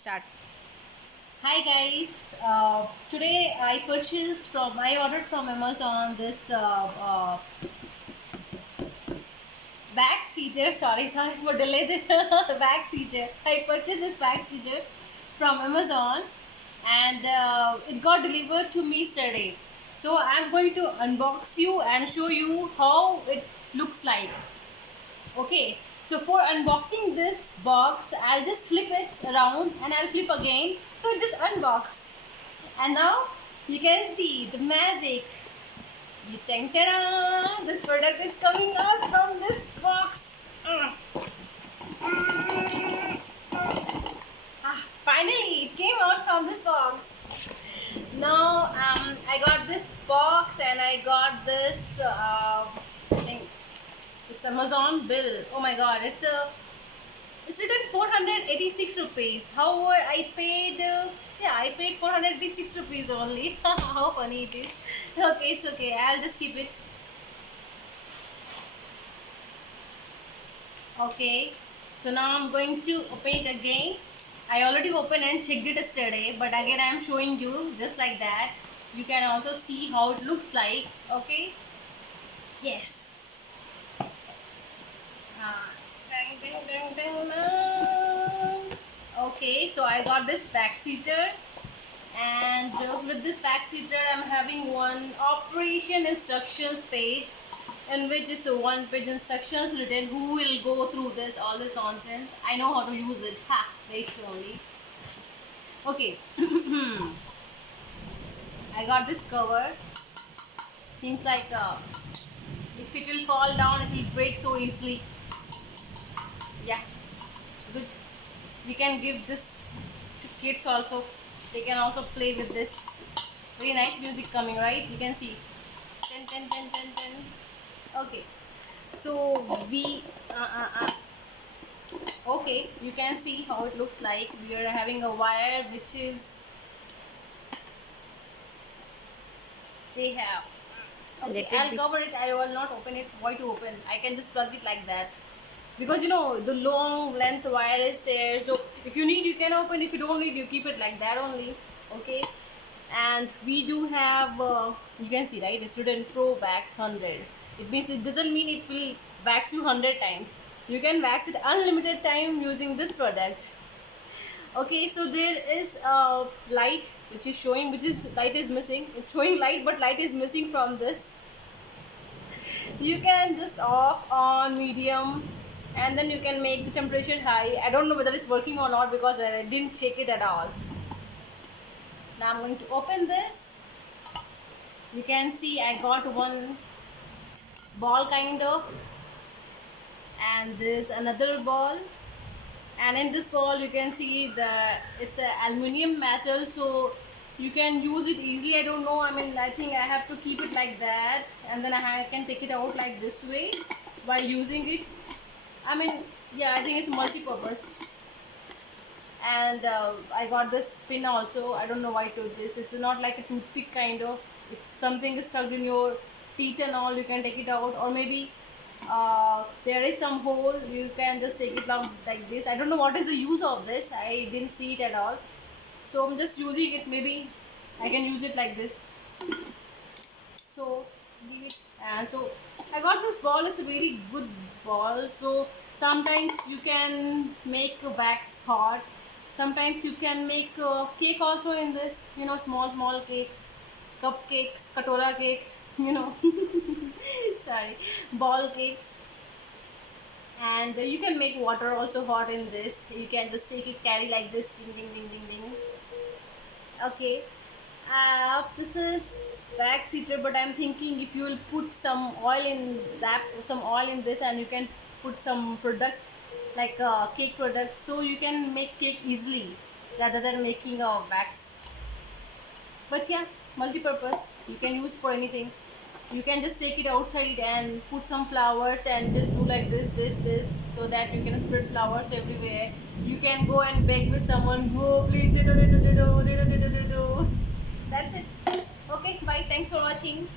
Start. Hi guys. Today I ordered from Amazon this back seater. Sorry for delay. The back seater. I purchased this back seater from Amazon, and it got delivered to me yesterday. So I'm going to unbox you and show you how it looks like. Okay, so for unboxing this box, I'll just flip it around and I'll flip again. So it just unboxed. And now you can see the magic. Ta-da! This product is coming out from this box. Finally, it came out from this box. Now I got this box and I got this thing. It's Amazon bill. Oh my god, it's written 486 rupees. However, I paid 486 rupees only. How funny it is. Okay, it's okay. I'll just keep it. Okay, so now I'm going to open it again. I already opened and checked it yesterday, but again I'm showing you just like that. You can also see how it looks like. Okay. Yes. Ding, ding, ding, ding, okay, so I got this back seater, and with this back seater I'm having one operation instructions page, in which is a one-page instructions written. Who will go through all this nonsense? I know how to use it. Ha! Waste only. Okay. I got this cover. Seems like if it will fall down, it will break so easily. Yeah, good. We can give this to kids also. They can also play with this. Very nice music coming, right? You can see. 10, 10, 10, 10, 10. Okay. So we okay, you can see how it looks like. We are having a wire which is they have. Okay, I'll cover it. I will not open it. Why to open? I can just plug it like that. Because you know the long length wire is there, so if you need you can open, if you don't need you keep it like that only. Okay, and we do have you can see, right, it's written Pro Wax 100. It means it doesn't mean it will wax you 100 times. You can wax it unlimited time using this product. Okay, so there is a light which is showing, light is missing. It's showing light, but light is missing from this. You can just off on medium, and then you can make the temperature high. I don't know whether it's working or not because I didn't check it at all. Now I'm going to open this. You can see I got one ball kind of, and there's another ball, and in this ball you can see it's a aluminium metal, so you can use it easily. I don't know, I think I have to keep it like that, and then I can take it out like this way while using it. Yeah, I think it's multi-purpose. And I got this pin also. I don't know why to this. It's not like a toothpick kind of. If something is stuck in your teeth and all, you can take it out, or maybe there is some hole, you can just take it out like this. I don't know what is the use of this. I didn't see it at all, so I'm just using it. Maybe I can use it like this. So leave it. And so I got this ball. It's a very good ball. So sometimes you can make wax hot. Sometimes you can make cake also in this. You know, small cakes, cupcakes, katora cakes. You know, sorry, ball cakes. And you can make water also hot in this. You can just take it, carry like this, ding ding ding ding ding. Okay. This is back seater, but I'm thinking if you will put some oil in this, and you can put some product like a cake product, so you can make cake easily rather than making a wax. But yeah, multi-purpose, you can use for anything. You can just take it outside and put some flowers and just do like this, so that you can spread flowers everywhere. You can go and beg with someone, go please do. That's it. Okay, bye. Thanks for watching.